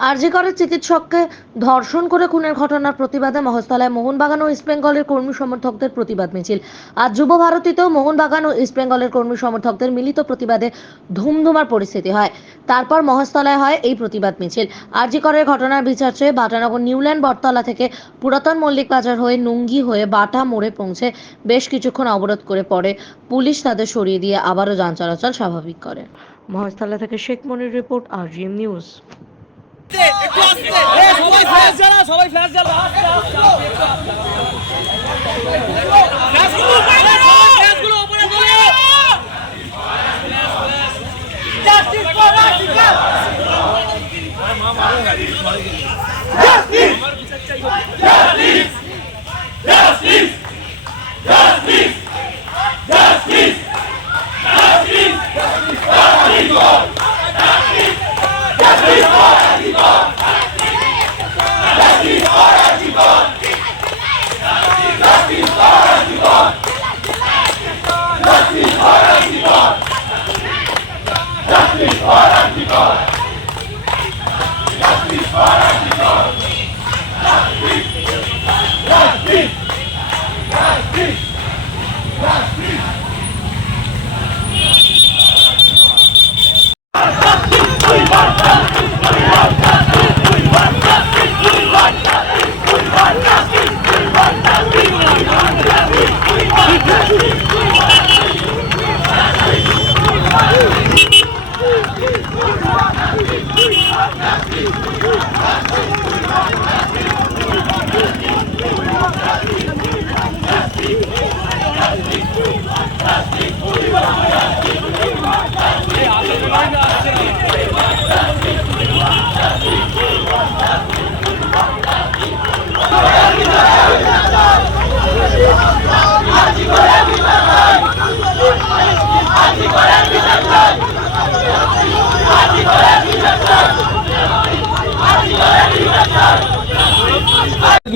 আরজি করের চিকিৎসককে ধর্ষণ করে খুনের ঘটনার প্রতিবাদে মহেশতলায় মোহনবাগান ও ইস্টবেঙ্গলের কর্মী সমর্থকদের প্রতিবাদ মিছিল। আজ যুব ভারতীতেও মোহনবাগান ও ইস্টবেঙ্গলের কর্মী সমর্থকদের মিলিত প্রতিবাদে ধুমধুমার পরিস্থিতি হয়। তারপর মহেশতলায় হয় এই প্রতিবাদ মিছিল। আরজি করের ঘটনার বিচার চেয়ে বাটানগর নিউল্যান্ড বটতলা থেকে পুরাতন মল্লিক বাজার হয়ে নুঙ্গি হয়ে বাটা মোড়ে পৌঁছে বেশ কিছুক্ষণ অবরোধ করে পড়ে পুলিশ তাদের সরিয়ে দিয়ে আবারও যান চলাচল স্বাভাবিক করে। মহেশতলা থেকে শেখ মনির রিপোর্ট, RGM নিউজ। সবাই ফ্ল্যাশ জ্বালা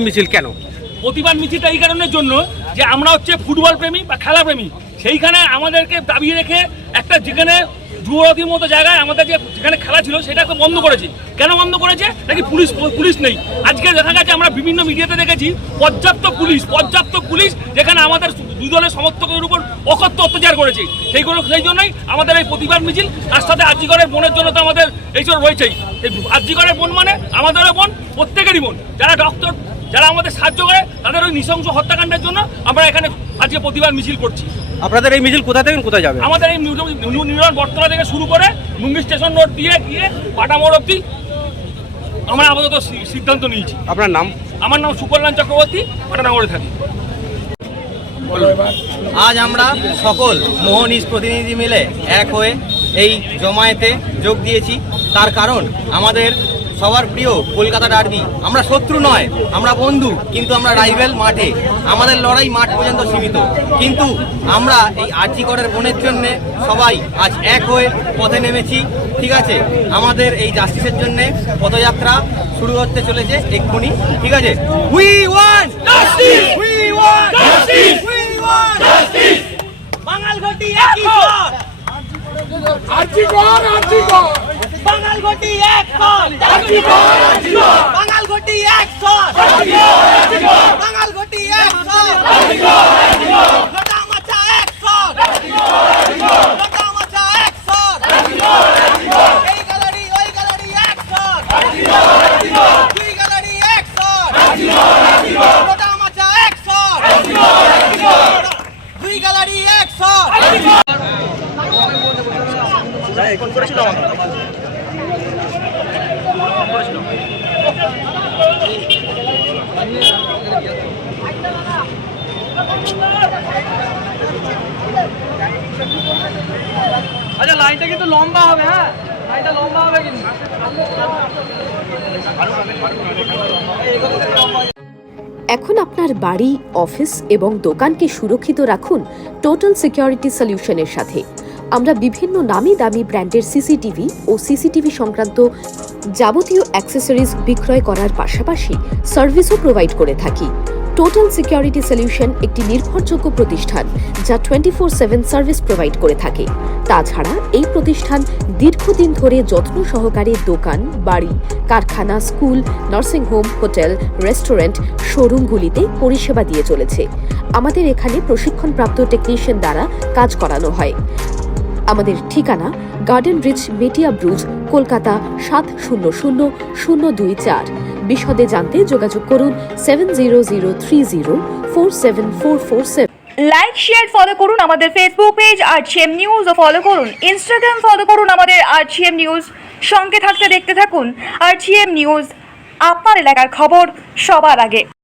মিছিল কেন? প্রতিবাদ মিছিলটা এই কারণের জন্য যে আমরা হচ্ছে ফুটবল প্রেমী বা খেলা প্রেমী, সেইখানে আমাদেরকে দাবিয়ে রেখে একটা যেখানে যুবরাতির মতো জায়গায় আমাদের যেখানে খেলা ছিল সেটাকে বন্ধ করেছে। কেন বন্ধ করেছে? নাকি পুলিশ নেই। আজকে দেখা গেছে আমরা বিভিন্ন মিডিয়াতে দেখেছি পর্যাপ্ত পুলিশ যেখানে আমাদের দুই দলের সমর্থকের উপর অকথ্য অত্যাচার করেছে। সেই জন্যই আমাদের এই প্রতিবাদ মিছিল। তার সাথে আরজি করের বোনের জন্য তো আমাদের এইসব রয়েছেই। আরজি করের বোন মানে আমাদেরও বোন, প্রত্যেকেরই বোন। যারা ডক্টর, যারা আমাদের সাহায্য করে, তাদের ওই নৃশংস হত্যাকাণ্ডের জন্য আমরা এখানে আজকে প্রতিবাদ মিছিল করছি। আপনাদের এই মিছিল কোথা থেকে কোথায় যাবে? আমাদের এই নিউল্যান্ড বটতলা থেকে শুরু করে নুঙ্গি স্টেশন রোড দিয়ে গিয়ে বাটা মোড় অব্দি আমরা আপাতত সিদ্ধান্ত নিয়েছি। আপনার নাম? আমার নাম সুকল্যাণ চক্রবর্তী, বাটানগরে থাকি। আজ আমরা সকল মোহন ইস্ট প্রতিনিধি মিলে এক হয়ে এই জমায়েতে যোগ দিয়েছি। তার কারণ আমাদের সবার প্রিয় কলকাতা ডার্বি। আমরা শত্রু নয়, আমরা বন্ধু, কিন্তু আমরা রাইভেল মাঠে। আমাদের লড়াই মাঠ পর্যন্ত সীমিত, কিন্তু আমরা এই আরজি করের বোনের জন্য সবাই আজ এক হয়ে পথে নেমেছি। ঠিক আছে, আমাদের এই জাস্টিসের জন্য পদযাত্রা শুরু হতে চলেছে এক্ষুনি। ঠিক আছে, we want justice, we want justice, we want justice. বাঙালঘটি একই স্বর, আরজি কর, আরজি কর, বাঙালঘটি এক স্বর, আরজি কর, আরজি কর, বাঙালঘটি এক স্বর, আরজি কর, আরজি কর, বাঙালঘটি এক স্বর, আরজি কর, আরজি কর, লতা মাচা এক স্বর, আরজি কর, আরজি কর, লতা মাচা এক স্বর, আরজি কর, আরজি কর, এই গ্যালারি ওই গ্যালারি এক স্বর, আরজি কর, আরজি কর, দুই গ্যালারি এক স্বর, আরজি কর, আরজি কর, লতা মাচা এক স্বর, আরজি কর, আরজি কর, দুই গ্যালারি এক স্বর। আরজি কর। আচ্ছা, লাইনটা কিন্তু লম্বা হবে। হ্যাঁ, লাইনটা লম্বা হবে কিন্তু। এখন আপনার বাড়ি, অফিস এবং দোকানকে সুরক্ষিত রাখুন টোটাল সিকিউরিটি সলিউশনের সাথে। আমরা বিভিন্ন নামি দামি ব্র্যান্ডের সিসিটিভি ও সিসিটিভি সংক্রান্ত যাবতীয় অ্যাক্সেসরিজ বিক্রয় করার পাশাপাশি সার্ভিসও প্রোভাইড করে থাকি। টোটাল সিকিউরিটি সলিউশন একটি নির্ভরযোগ্য প্রতিষ্ঠান যা 24/7 সার্ভিস প্রোভাইড করে থাকে। তাছাড়া এই প্রতিষ্ঠান দীর্ঘদিন ধরে যত্ন সহকারে দোকান, বাড়ি, কারখানা, স্কুল, নার্সিংহোম, হোটেল, রেস্টুরেন্ট, শোরুমগুলিতে পরিষেবা দিয়ে চলেছে। আমাদের এখানে প্রশিক্ষণপ্রাপ্ত টেকনিশিয়ান দ্বারা কাজ করানো হয়। আমাদের ঠিকানা গার্ডেন রিচ, মেটিয়া ব্রুজ, কলকাতা 700024। বিশদে জানতে যোগাযোগ করুন 7003047447। লাইক, শেয়ার, ফলো করুন আমাদের ফেসবুক পেজ RGM নিউজ ও ফলো করুন ইনস্টাগ্রাম, ফলো করুন আমাদের RGM নিউজ। সঙ্গে থাকতে দেখতে থাকুন RGM নিউজ, আপনার এলাকার খবর সবার আগে।